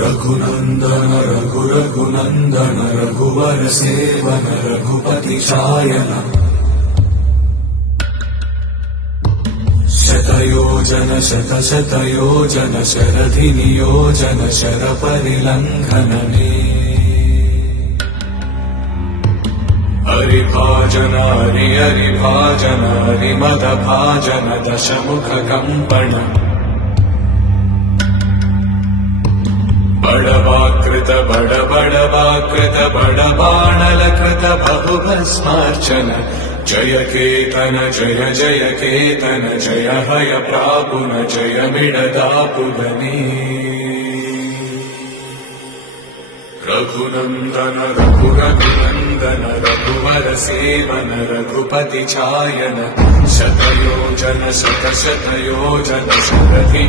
रघुनंदन रघुनंदन रघुवर seven Raghupati चायन शतयोजन शतशतयोजन शरधि नियोजन sir परिलंघनने हरिभाजन हरिभाजन हरिमद भाजन दशमुख कंपन बड़वाकृत बड़बाणलकृत बहुभस्मार्चन जय केतन जय जय केतन जय हय प्रापुन जय मिडदापुगने रघुनंदन रघुनंदन रघुवर सेवन रघुपति चायन शतयोजन शतशतयोजन शरधि